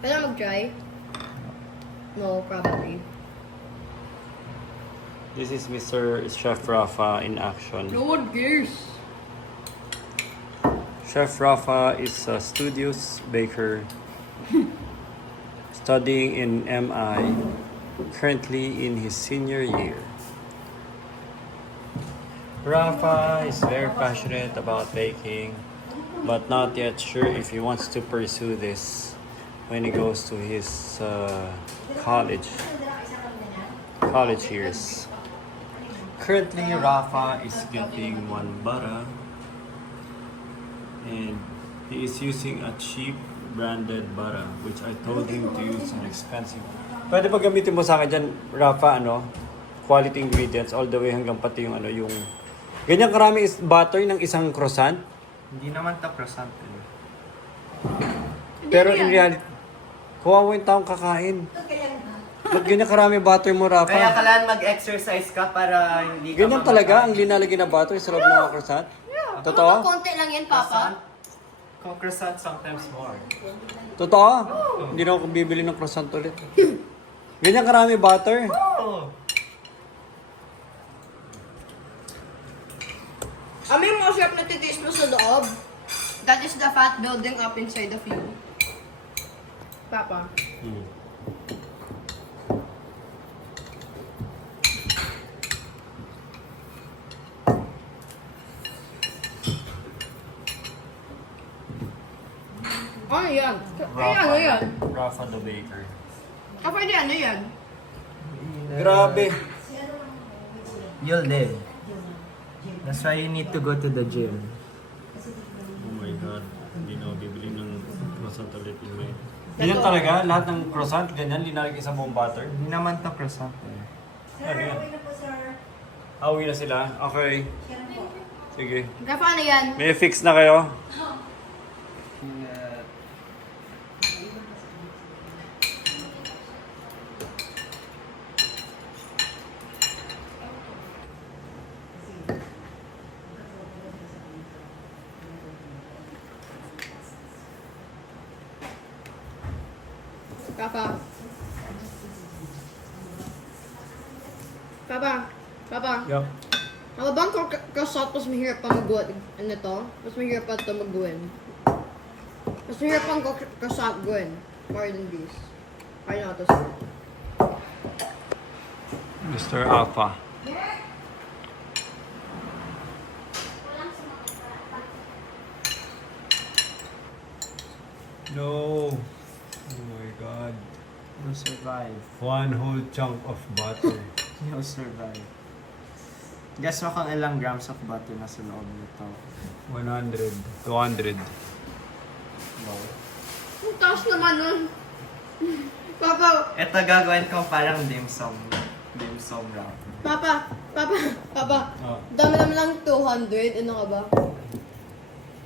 Can I mag-try? No, probably. This is Mr. Chef Rafa in action. No one cares. Chef Rafa is a studious baker studying in MI, currently in his senior year. Rafa is very passionate about baking, but not yet sure if he wants to pursue this when he goes to his college years. Currently, Rafa is getting one butter, and he is using a cheap branded butter, which I told him to use an expensive. Pwede ba gamitin mo sa akin dyan, Rafa, quality ingredients all the way hanggang pati yung yung ganyan karami is butter ng isang croissant? Hindi naman to croissant. Pero in reality, kawawa yung taong kakain. Ba't ganyan karami butter mo, Rafa? Kaya kailangan mag-exercise ka para hindi ka Ganyan talaga ang linalagay na butter sa loob ng mga croissant? Totoo? Konti lang yan, Papa. Kung croissant, sometimes more. Totoo? Hindi na ako bibili ng croissant ulit. Ganyan karami butter? Oh! Yung mga sarap na titiis mo sa loob. That is the fat building up inside of you. Papa. Ano yan? Ano yan? Rafa the baker. Pwede ano yan? Grabe. You'll live. That's why you need to go to the gym. Oh my God. Hindi na ako bibili ng croissant ulit in my... Ganyan talaga? Lahat ng croissant, ganyan, linalagay sa buong butter? Hindi naman to croissant. Ano yan? Uwi na sila? Okay. Sige. Papa, ano yan? May fix na kayo? Papa. Papa. Papa. Yup. Ang bang croissant mas mahirap pa mag-gawin? Ano to? Mas mahirap pa ito mag-gawin. Mas mahirap pang croissant gawin. More than this. Kaya na ito sir. Mr. Alpha. No. Oh my God. You'll survive. One whole chunk of butter. You'll survive. Guess mo kung ilang grams of butter na sa loob nito. 100. 200. No. Ang taas naman nun. Papa. Ito gagawin ko parang dim sum. Dim sum wrap. Papa. Papa. Papa. Oh. Dami naman lang 200. Ano ka ba?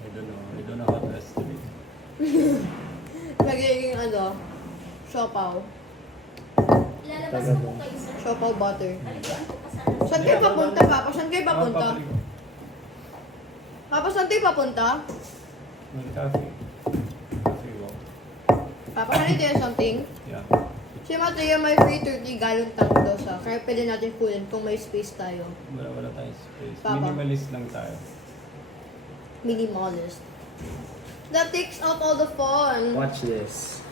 I don't know. I don't know how to estimate. Magiging ano? Siopaw. Siopaw butter. Saan kayo papunta, Papa? Saan kayo papunta? Papa, saan kayo papunta? Coffee. Coffee walk. Papa, can I tell you something? Yeah. Si Mateo may free 30 gallon tank daw siya. Kaya pwede natin kunin kung may space tayo. Wala tayong space. Papa. Minimalist lang tayo. Minimalist. That takes out all the fun. Watch this.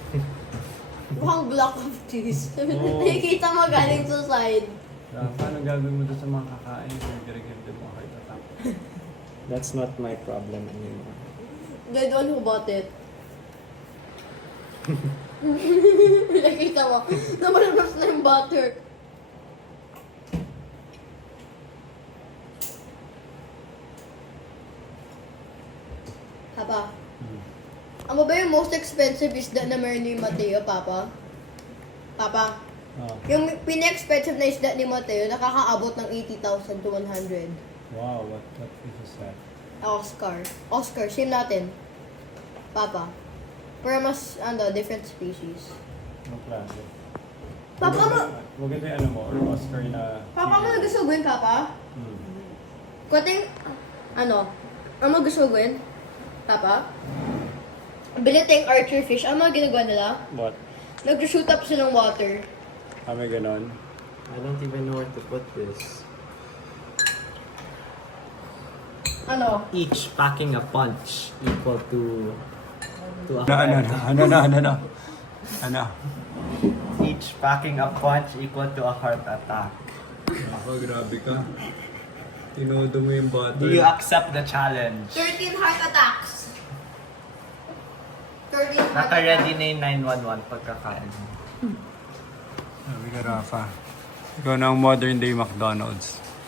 Mukhang block of cheese. Oh. Nakikita mo galing sa side. Paano gagawin mo doon sa mga kakain? Nag-regret mo kayo tatap. That's not my problem anymore. The one who bought it. Nakita mo. Namalabas na yung butter. Papa. Ano ba yung most expensive isda na meron ni Mateo, Papa? Papa, Oh. yung pina-expensive na isda ni Mateo, nakakaabot ng 80,000 to 100. Wow, what fish is that? Oscar. Oscar, same natin. Papa. Pero mas, different species. Ano klase? Papa, Maganda yung ano mo, or Oscar na... Papa, ano gusto gawin, Papa? Hmm. Kuting, ano gusto gawin? Papa? Bili tayong archer fish. Ano mga ginagawa nila? What? Nag-shoot up silang water. May ganon. I don't even know where to put this. Ano? Each packing a punch equal to a Ano? Each packing a punch equal to a heart attack. Ako, grabe ka. Tinodo mo yung bottle. Do you accept the challenge? 13 heart attacks. 13 heart Naka-ready na yung 911 pagkakain. Sabi ka, Rafa. Ikaw na ang modern day McDonald's.